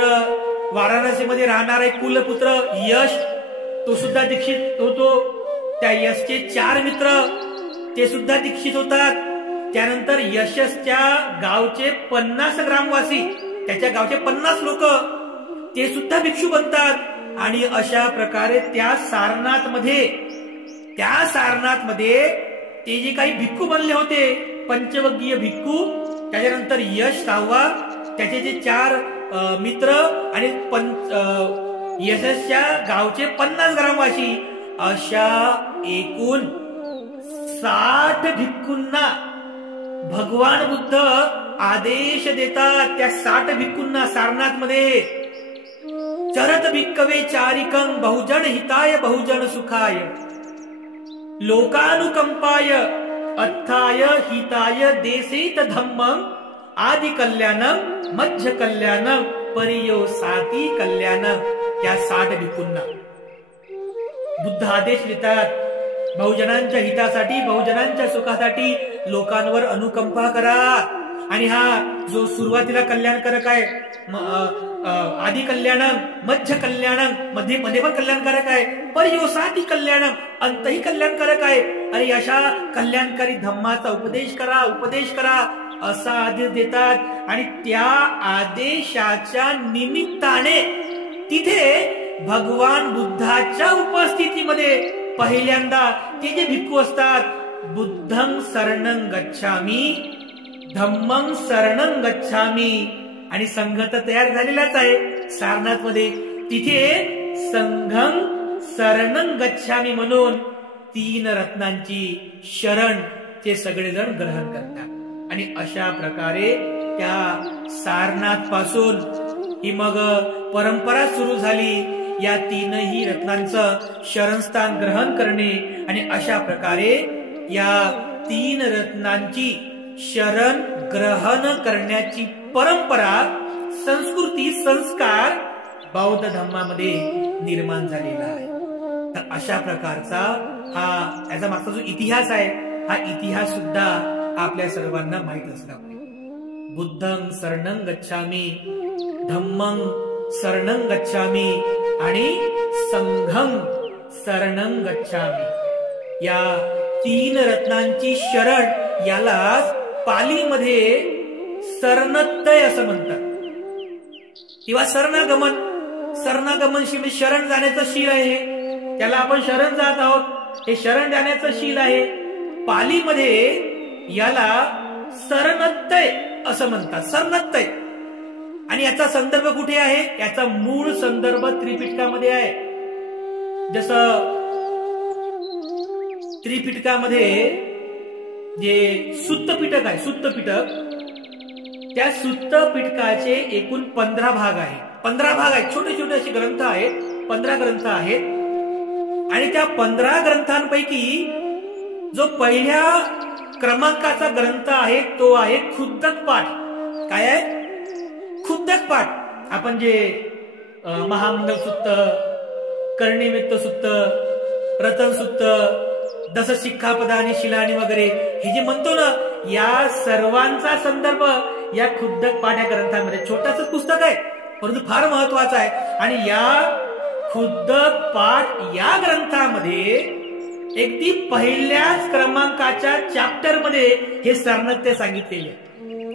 वाराणसीमध्ये राहणारा एक कुलपुत्र यश, तो सुद्धा दीक्षित होतो. त्या यशचे 4 मित्र ते सुद्धा दीक्षित होतात. त्यानंतर यशच्या गावचे 50 ग्रामवासी, त्याच्या गावचे 50 लोक ते सुद्धा भिक्षू बनतात. आणि अशा प्रकारे त्या सारनाथमध्ये ते जे काही भिक्खू बनले होते, पंचवर्गीय भिक्खू, त्याच्यानंतर यश 6वा, त्याचे जे 4 मित्र आणि यशच्या गावचे 50 ग्रामवासी, अशा एकूण 60 भिक्खूंना भगवान बुद्ध आदेश देतात. त्या 60 भिक्खूंना सारनाथमध्ये चरत भिक्कवे चारिकं बहुजन हिताय बहुजन सुखाय लोकानुकंपाय अर्थाय हिताय देसेत धम्मं आदि कल्याणं मध्य कल्याणं परियो साती कल्याणं. त्या 60 भिक्खूंना बुद्ध आदेश देतात, बहुजनांच्या हितासाठी, बहुजनांच्या सुखासाठी लोकांवर अनुकंपा करा. आणि हा जो सुरुवातीला कल्याणकारक आहे, आदि कल्याणं, मध्य कल्याणं, मध्ये पण कल्याणकारक आहे, परियोसाती कल्याणं, अंतही कल्याणकारक आहे. अरे अशा कल्याणकारी धम्माचा उपदेश करा असा आदेश देतात. आणि त्या आदेशाच्या निमित्ताने तिथे भगवान बुद्धाच्या उपस्थितीमध्ये पहिल्यांदा ते जे भिक्खू असतात, बुद्धं शरणं गच्छामी, धम्मं शरणं गच्छामी, आणि संघ तर तयार झालेलाच आहे सारनाथ मध्ये. तिथे संघं शरणं गच्छामी म्हणून 3 रत्नांची शरण ते सगळेजण ग्रहण करतात. आणि अशा प्रकारे त्या सारनाथ पासून ही मग परंपरा सुरू झाली, या 3ही रत्नांचं शरणस्थान ग्रहण करणे. आणि अशा प्रकारे या 3 रत्नांची शरण ग्रहण करण्याची परंपरा, संस्कृती, संस्कार बौद्ध धर्मामध्ये निर्माण झालेला आहे. तर अशा प्रकारचा हा याचा मागचा जो इतिहास आहे, हा इतिहास सुद्धा आपल्या सर्वांना माहित असला पाहिजे. बुद्धं शरणं गच्छामी, धम्मं शरणं गच्छामी आणि संघं शरणं गच्छामी. या 3 रत्नांची शरण याला पालीमध्ये शरणत्तय असं म्हणतात किंवा शरणागमन शील, शरण जाण्याचं शील आहे हे, त्याला आपण शरण जात आहोत, हे शरण जाण्याचं शील आहे. पालीमध्ये याला शरणत्तय असं म्हणतात, शरणत्तय. आणि याचा संदर्भ कुठे आहे? याचा मूळ संदर्भ त्रिपिटकामध्ये आहे. जसं त्रिपिटकामध्ये जे सुत्त पिटक आहे, सुत्त पिटक, त्या सुत्त पिटकाचे एकूण 15 भाग आहे. 15 भाग आहेत, छोटे छोटे असे ग्रंथ आहेत, 15 ग्रंथ आहेत. आणि त्या 15 ग्रंथांपैकी जो पहिल्या क्रमांकाचा ग्रंथ आहे तो आहे खुद्दक पाठ. काय आहे? खुद्दक पाठ. आपण जे महामंगल सुत्त, कर्णिमित्त सुत्त, रतन सुत्त, दस शिक्षापद आणि शिलानी वगैरे हे जे म्हणतो ना, या सर्वांचा संदर्भ या खुद्दक पाठ या ग्रंथामध्ये. छोटंसं पुस्तक आहे परंतु फार महत्वाचं आहे. आणि या खुद्द पाठ या ग्रंथामध्ये अगदी पहिल्याच क्रमांकाच्या चॅप्टर मध्ये हे सरनत्य सांगितलेले.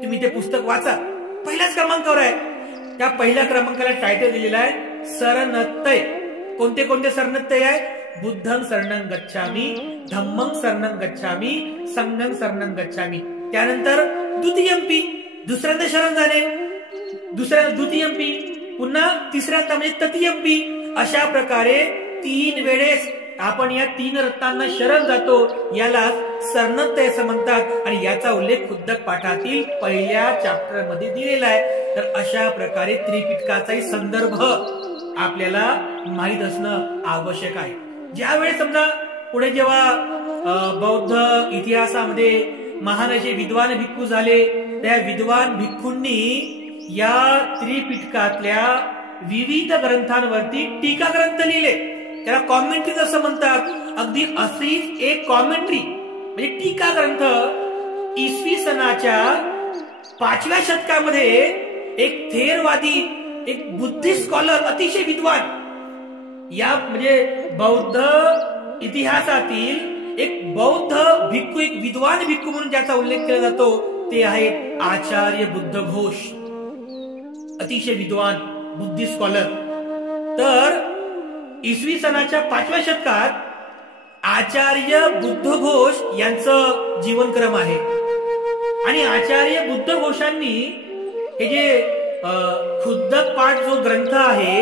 तुम्ही ते पुस्तक वाचा, पहिल्याच क्रमांकावर आहे. त्या पहिल्या क्रमांकाला टायटल दिलेलं आहे सरनत्य. कोणते कोणते सरनत्य आहे? बुद्धं शरणं गच्छामी, धम्मं शरणं गच्छामी, संघं शरणं गच्छामी. त्यानंतर द्वितीयंपी, दुसऱ्यांदा शरण जाणे, द्वितीयंपी, पुन्हा तिसऱ्यांदा म्हणजे तृतीयंपी. अशा प्रकारे 3 वेळेस आपण या 3 रत्नांना शरण जातो. याला सरनत्य असं म्हणतात आणि याचा उल्लेख खुद्द पाठातील पहिल्या चॅप्टर मध्ये दिलेला आहे. तर अशा प्रकारे त्रिपिटकाचाही संदर्भ आपल्याला माहित असणं आवश्यक आहे. ज्यावेळेस समजा पुढे जेव्हा बौद्ध इतिहासामध्ये महान असे विद्वान भिक्खू झाले, त्या विद्वान भिक्खूंनी या त्रिपिटकातल्या विविध ग्रंथांवरती टीका ग्रंथ लिहिले. त्याला कॉमेंट्री असं म्हणतात. अगदी अशीच एक कॉमेंट्री म्हणजे टीका ग्रंथ इसवी सनाच्या 5व्या शतकामध्ये एक थेरवादी, एक बुद्धिस्ट स्कॉलर, अतिशय विद्वान, या म्हणजे बौद्ध इतिहासातील एक बौद्ध भिक्खू, एक विद्वान भिक्खू म्हणून ज्याचा उल्लेख केला जातो ते आहे आचार्य बुद्धघोष. अतिशय विद्वान बुद्धिस्ट स्कॉलर. तर इसवी सनाच्या 5व्या शतकात आचार्य बुद्धघोष यांचं जीवनक्रम आहे. आणि आचार्य बुद्धघोषांनी हे जे खुद्द पाठ जो ग्रंथ आहे,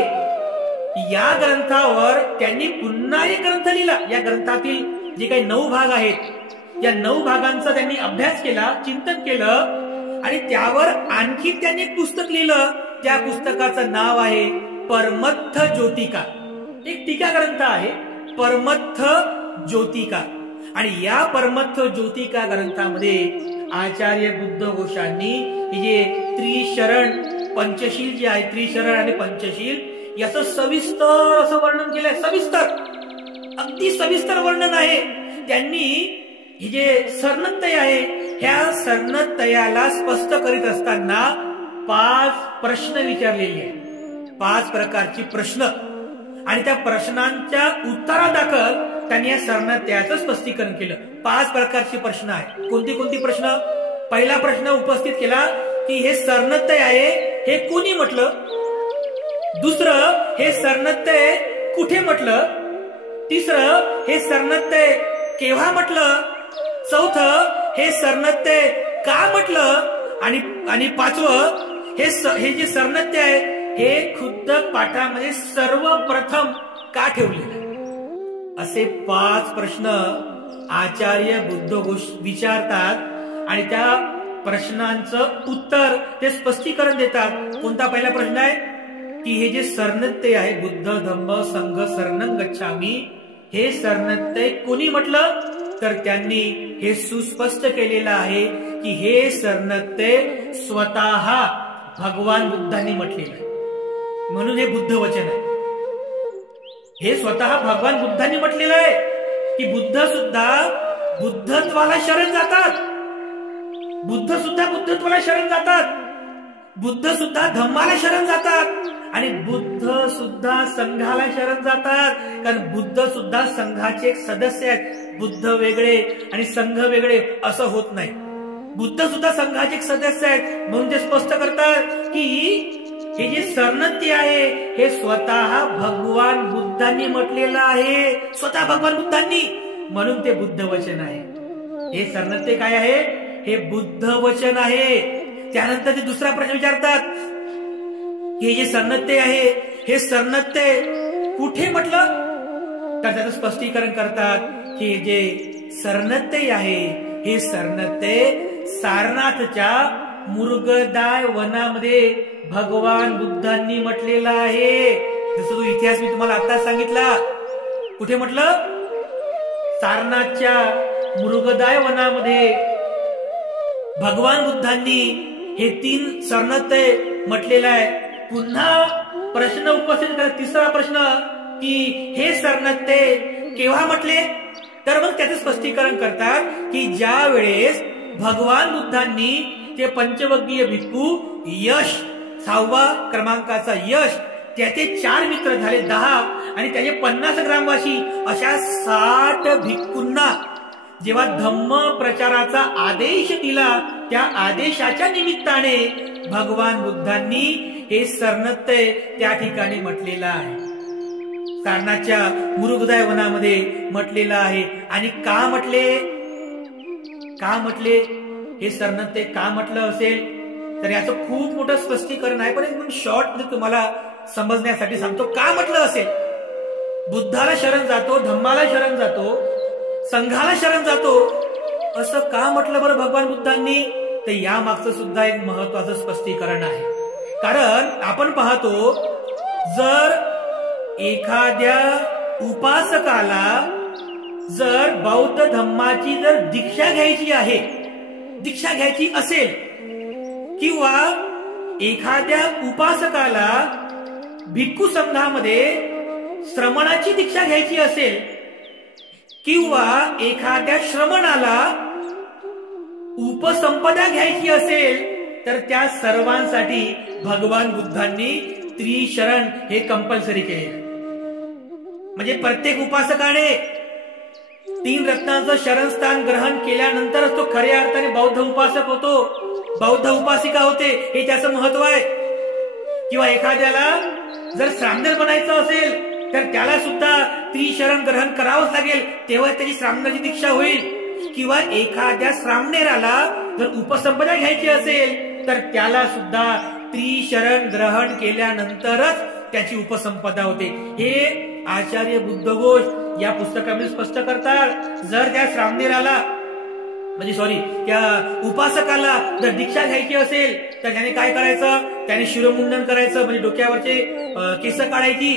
या ग्रंथावर त्यांनी पुन्हा एक ग्रंथ लिहिला. या ग्रंथातील जे काही 9 भाग आहेत, या 9 भागांचा त्यांनी अभ्यास केला, चिंतन केलं आणि त्यावर आणखी त्यांनी एक पुस्तक लिहिलं. त्या पुस्तकाचं नाव आहे परमत्थ ज्योतिका. एक टीका ग्रंथ आहे परमत्थ ज्योतिका. आणि या परमत्थ ज्योतिका ग्रंथामध्ये आचार्य बुद्धघोषांनी जे त्रिशरण पंचशील जे आहे, त्रिशरण आणि पंचशील, याचं सविस्तर असं वर्णन केलंय. सविस्तर, अगदी सविस्तर वर्णन आहे. त्यांनी हे जे सरनत्य आहे, ह्या सरनत्याला स्पष्ट करीत असताना 5 प्रश्न विचारलेले आहेत. 5 प्रकारची प्रश्न आणि त्या प्रश्नांच्या उत्तरादाखल त्यांनी या सरनत्याचं स्पष्टीकरण केलं. 5 प्रकारचे प्रश्न आहेत. कोणती कोणती प्रश्न? पहिला प्रश्न उपस्थित केला की हे सरनत्य आहे हे कोणी म्हटलं? दुसरं, हे सरनत्य कुठे म्हटलं? तिसरं, हे सरनत्य केव्हा म्हटलं? चौथं, हे सरनत्य का म्हटलं? आणि 5वं, हे जे सरनत्य आहे हे खुद्द पाठामध्ये सर्वप्रथम का ठेवलेलं आहे? असे 5 प्रश्न आचार्य बुद्धघोष विचारतात आणि त्या प्रश्नांचं उत्तर ते स्पष्टीकरण देतात. कोणता पहिला प्रश्न आहे की हे जे सरनत्य आहे, बुद्ध धम्म संघ शरणं गच्छामी, हे सरनत्य कोणी म्हटलं? तर त्यांनी हे सुस्पष्ट केलेलं आहे की हे सरनत्य स्वतः भगवान बुद्धांनी म्हटलेलं आहे. म्हणून हे बुद्ध वचन आहे. हे स्वतः भगवान बुद्धांनी म्हटलेलं आहे की बुद्ध सुद्धा बुद्धत्वाला शरण जातात, बुद्ध सुद्धा बुद्धत्वाला शरण जातात, बुद्ध सुद्धा धम्माला शरण जातात आणि बुद्ध सुद्धा संघाला शरण जातात. कारण बुद्ध सुद्धा संघाचे एक सदस्य आहेत. बुद्ध वेगळे आणि संघ वेगळे असं होत नाही. बुद्ध सुद्धा संघाचे एक सदस्य आहेत. म्हणून ते स्पष्ट करतात की हे जे सरनत्य आहे हे स्वतः भगवान बुद्धांनी म्हटलेलं आहे. स्वतः भगवान बुद्धांनी. म्हणून ते बुद्ध वचन आहे. हे सरनत्य काय आहे? हे बुद्ध वचन आहे. त्यानंतर ते दुसरा प्रश्न विचारतात की हे जे सरनत्य आहे हे सरनत्य कुठे म्हटलं? तर त्याचं स्पष्टीकरण करतात की जे सरनत्य आहे हे सरनत्य सारनाथच्या मुर्गदाय वनामध्ये भगवान बुद्धांनी म्हटलेला आहे. जसं तो इतिहास मी तुम्हाला आता सांगितला. कुठे म्हटलं? सारनाथच्या मुर्गदाय वनामध्ये भगवान बुद्धांनी हे 3 सरनत्य म्हटलेलं आहे. पुन्हा प्रश्न उपस्थित करत तिसरा प्रश्न की हे सरनत्य केव्हा म्हटले? तर मग त्याचं स्पष्टीकरण करतात की ज्या वेळेस भगवान बुद्धांनी ते पंचवग्गीय भिक्खू यश 6व्या क्रमांकाचा यश त्याचे 4 मित्र झाले 10 आणि त्याचे 50 ग्रामवासी अशा 60 भिक्खूंना जेव्हा धम्म प्रचाराचा आदेश दिला, त्या आदेशाच्या निमित्ताने भगवान बुद्धांनी हे सरनत्ते त्या ठिकाणी म्हटलेलं आहे. सारनाथच्या मुरुगदाय वनामध्ये म्हटलेलं आहे. आणि का म्हटले हे सरनत्ते का म्हटलं असेल तर याचं खूप मोठं स्पष्टीकरण आहे, पण एकदम शॉर्ट मध्ये तुम्हाला समजण्यासाठी सांगतो. का म्हटलं असेल? बुद्धाला शरण जातो, धम्माला शरण जातो, संघाला शरण जातो, असं का म्हटलं बरं भगवान बुद्धांनी? तर या मागचं सुद्धा एक महत्वाचं स्पष्टीकरण आहे. कारण आपण पाहतो, जर एखाद्या उपासकाला जर बौद्ध धम्माची जर दीक्षा घ्यायची असेल, किंवा एखाद्या उपासकाला भिक्खू संघामध्ये श्रमणाची दीक्षा घ्यायची असेल, किंवा एखाद्या श्रमणाला उपसंपदा घ्यायची असेल, तर त्या सर्वांसाठी भगवान बुद्धांनी त्रिशरण हे कंपल्सरी केले. म्हणजे प्रत्येक उपासकाने 3 रत्नांचं शरणस्थान ग्रहण केल्यानंतरच तो खऱ्या अर्थाने बौद्ध उपासक होतो, बौद्ध उपासिका होते, हे त्याचं महत्व आहे. किंवा एखाद्याला जर श्रामणेर बनायचं असेल तर त्याला सुद्धा त्रिशरण ग्रहण करावंच लागेल, तेव्हा त्याची श्रामणाची दीक्षा होईल. किंवा एखाद्या श्रामणेराला जर उपसंपदा घ्यायची असेल तर त्याला सुद्धा त्रिशरण ग्रहण केल्यानंतरच त्याची उपसंपदा होते. हे आचार्य बुद्धघोष या पुस्तकामध्ये स्पष्ट करतात. जर त्या श्रामणेराला त्या उपासकाला जर दीक्षा घ्यायची असेल तर त्याने काय करायचं? त्याने शिरोमुंडन करायचं, म्हणजे डोक्यावरचे केस काढायची,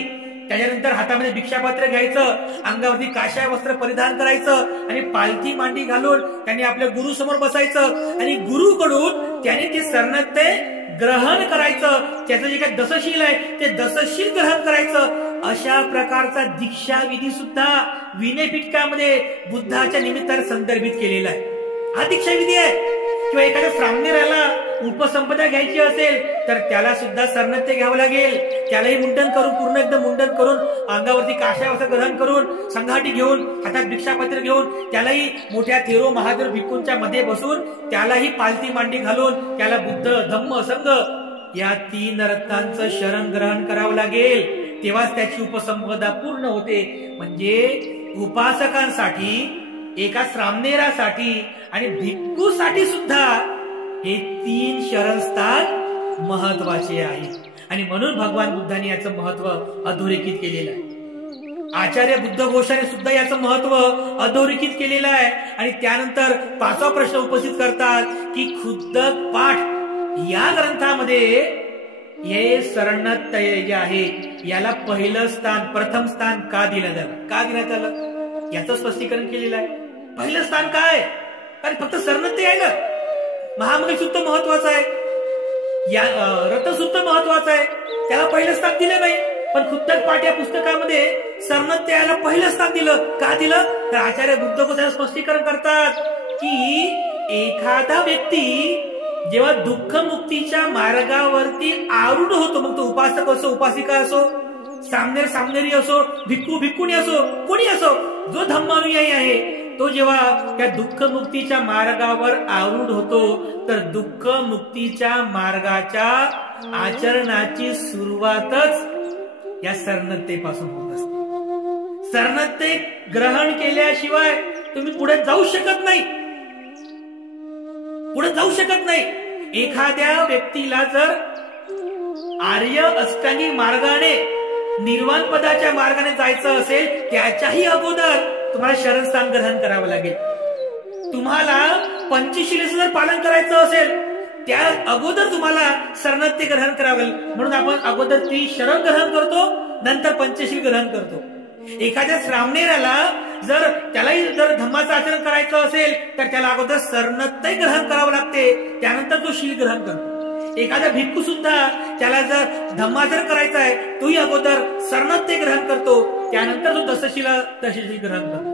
त्याच्यानंतर हातामध्ये भिक्षापात्र घ्यायचं, अंगावरती काशाय वस्त्र परिधान करायचं आणि पालथी मांडी घालून त्यांनी आपल्या गुरु समोर बसायचं आणि गुरुकडून त्याने ते सरनत्ते ग्रहण करायचं. त्याचं जे काही दशशील आहे ते दशशील ग्रहण करायचं. अशा प्रकारचा दीक्षा विधी सुद्धा विनयपिटकामध्ये बुद्धाच्या निमित्ताने संदर्भित केलेला आहे. हा दीक्षा विधी आहे. किंवा एखाद्या श्रामणेराला उपसंपदा घ्यायची असेल तर त्याला सुद्धा सरनत्ते घ्यावं लागेल. त्यालाही मुंडन करून, पूर्ण एकदम मुंडन करून, अंगावरती काशाय वस्त्र ग्रहण करून, संघाटी घेऊन, हातात भिक्षापत्र घेऊन, त्यालाही मोठ्या थेरो महादेव भिक्खूंच्या मध्ये बसून, त्यालाही पालथी मांडी घालून त्याला बुद्ध धम्म संघ या 3 रत्नांचं शरण ग्रहण करावं लागेल. तेव्हाच त्याची उपसंपदा पूर्ण होते. म्हणजे उपासकांसाठी, एका श्रामणेरासाठी आणि भिक्खूसाठी सुद्धा हे 3 शरणस्थान महत्वाचे आहे. आणि म्हणून भगवान बुद्धांनी याचं महत्व अधोरेखित केलेलं आहे. आचार्य बुद्धघोषाने सुद्धा याचं महत्व अधोरेखित केलेलं आहे. आणि त्यानंतर 5वा प्रश्न उपस्थित करतात की खुद्द पाठ या ग्रंथामध्ये हे सरनत्तय जे आहे याला पहिलं स्थान, प्रथम स्थान का दिलं झालं, का देण्यात आलं याचं स्पष्टीकरण केलेलं आहे. पहिलं स्थान काय? कारण फक्त सरनत्ते आहे ना. महामंगलसूत्र महत्वाचं आहे, या रत्नसूत्र महत्वाचं आहे, त्याला पहिलं स्थान दिलं नाही. पण खुद्दक पाठ या पुस्तकामध्ये सरनत्ते याला पहिलं स्थान दिलं. का दिलं? तर आचार्य बुद्धघोष स्पष्टीकरण करतात की एखादा व्यक्ती जेव्हा दुःख मुक्तीच्या मार्गावरती आरूढ होतो, मग तो उपासक असो, उपासिका असो, सामनेर सामनेरी असो, भिक्खू भिक्खुणी असो, कोणी असो, जो धम्मानुयायी आहे, तो जेव्हा त्या दुःख मुक्तीच्या मार्गावर आरूढ होतो तर दुःख मुक्तीच्या मार्गाच्या आचरणाची सुरुवातच या सरनत्तेपासून होत असते. सरनत्ते ग्रहण केल्याशिवाय तुम्ही पुढे जाऊ शकत नाही. एखाद्या व्यक्तीला जर आर्य अष्टांगी मार्गाने, निर्वाण पदाच्या मार्गाने जायचं असेल, त्याच्याही अगोदर तुम्हाला शरणस्थान ग्रहण करावं लागेल. तुम्हाला पंचशीलेचं जर पालन करायचं असेल, त्या अगोदर तुम्हाला सरनत्ते ग्रहण करावं लागेल. म्हणून आपण अगोदर त्रिशरण ग्रहण करतो, नंतर पंचशील ग्रहण करतो. एखाद्या श्रामणेराला जर त्यालाही जर धम्माचं आचरण करायचं असेल तर त्याला अगोदर सरनत्ते ग्रहण करावं लागते, त्यानंतर तो शील ग्रहण करतो. एखादा भिक्खू सुद्धा त्याला जर धम्माचरण करायचं आहे, तोही अगोदर सरनत्ते ग्रहण करतो, त्यानंतर तो दशशील ग्रहण करतो.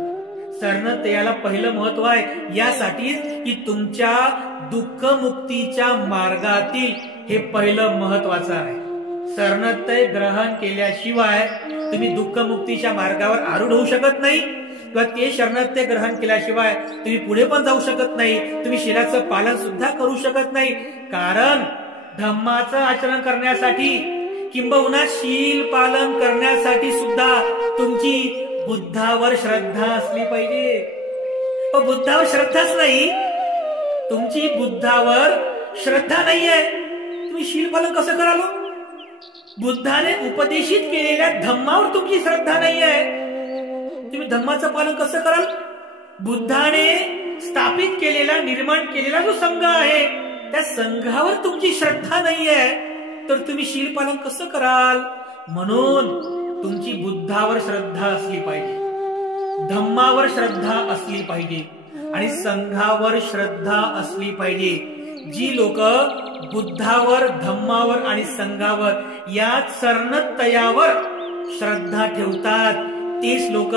सरनत्ते याला पहिलं महत्व आहे यासाठीच की तुमच्या दुःख मुक्तीच्या मार्गातील हे पहिलं महत्वाचं आहे. शरणत्य ग्रहण केल्याशिवाय तुम्ही दुःखमुक्तीच्या मार्गावर आरूढ होऊ शकत नाही, किंवा ते शरणत्य ग्रहण केल्याशिवाय तुम्ही पुढे पण जाऊ शकत नाही, तुम्ही शीलाचं पालन सुद्धा करू शकत नाही. कारण धम्माचं आचरण करण्यासाठी किंबहुना शील पालन करण्यासाठी सुद्धा तुमची बुद्धावर श्रद्धा असली पाहिजे. पण बुद्धावर श्रद्धाच नाही, तुमची बुद्धावर श्रद्धा नाहीये, तुम्ही शील पालन कसं कराल? बुद्धाने उपदेशित केलेल्या धम्मावर तुमची श्रद्धा नाहीये, तुम्ही धम्माचं पालन कसं कराल? बुद्धाने स्थापित केलेला, निर्माण केलेला जो संघ आहे त्या संघावर तुमची श्रद्धा नाहीये, तर तुम्ही शील पालन कसं कराल? म्हणून तुमची बुद्धावर श्रद्धा असली पाहिजे, धम्मावर श्रद्धा असली पाहिजे आणि संघावर श्रद्धा असली पाहिजे. जी लोक बुद्धावर, धम्मावर आणि संघावर या शरणत्यावर श्रद्धा ठेवतात तेच लोक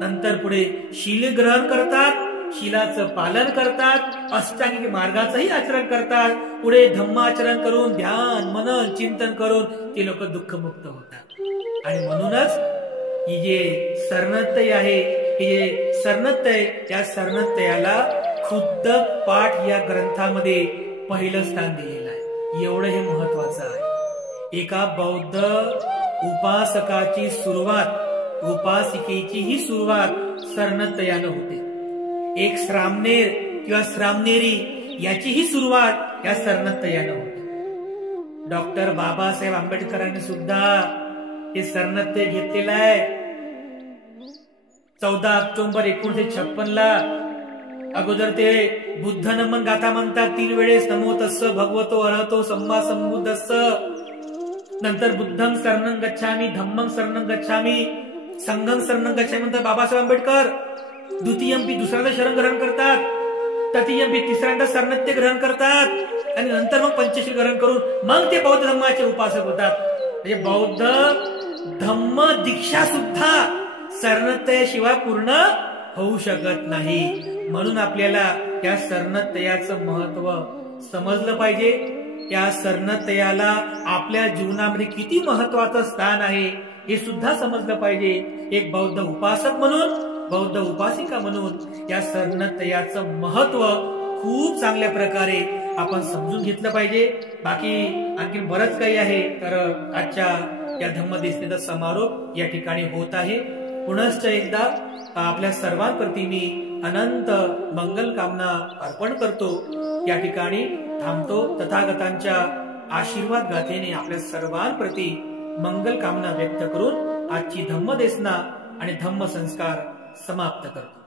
नंतर पुढे शील ग्रहण करतात, शीलाचं पालन करतात, अष्टांगिक मार्गाचंही आचरण करतात, पुढे धम्माचरण करून ध्यान, मनन, चिंतन करून ते लोक दुःखमुक्त होतात. आणि म्हणूनच ही जे शरणत्य आहे, हे जे शरणत्य, त्या शरणत्याला खुद्द पाठ या ग्रंथामध्ये पहिलं स्थान दिलेलं आहे. एवढं हे महत्वाचं आहे. एका बौद्ध उपासकाची सुरुवात, उपासिकेची ही सुरुवात शरणत्यानं होते. एक श्रामणेर किंवा श्रामणेरी याची ही सुरुवात या शरणत्यानं होते. डॉक्टर बाबासाहेब आंबेडकरांनी सुद्धा हे शरणत्य घेतलेलं आहे. 14 ऑक्टोबर 1956 अगोदर ते बुद्ध नमन गाथा म्हणतात 3 वेळेस, नमो तस्स भगवतो अरहतो सम्मा संबुद्धस्स. नंतर बुद्धं शरणं गच्छामि, धम्मं शरणं गच्छामि, संघं शरणं गच्छामि म्हणतात बाबासाहेब आंबेडकर. द्वितीयंपी दुसऱ्यांदा शरण ग्रहण करतात, तृतीयंपी तिसऱ्यांदा शरणत्य ग्रहण करतात आणि नंतर मग पंचशील ग्रहण करून मग ते बौद्ध धम्माचे उपासक होतात. म्हणजे बौद्ध धम्म दीक्षा सुद्धा शरणत्याशिवाय पूर्ण होऊ शकत नाही. म्हणून आपल्याला या शरणत्याचं महत्व समजलं पाहिजे. या शरणत्याला आपल्या जीवनामध्ये किती महत्वाचं स्थान आहे हे सुद्धा समजलं पाहिजे. एक बौद्ध उपासक म्हणून, बौद्ध उपासिका म्हणून या शरणत्याचं महत्व खूप चांगल्या प्रकारे आपण समजून घेतलं पाहिजे. बाकी आणखी बरंच काही आहे, तर आजच्या या धम्मदेशनेचा समारोप या ठिकाणी होत आहे. पुनश्च एकदा आपल्या सर्वांप्रती मी अनंत मंगल कामना अर्पण करतो. या ठिकाणी थांबतो. तथागतांच्या आशीर्वाद गाथेने आपल्या सर्वांप्रती मंगल कामना व्यक्त करून आजची धम्मदेशना आणि धम्म संस्कार समाप्त करतो.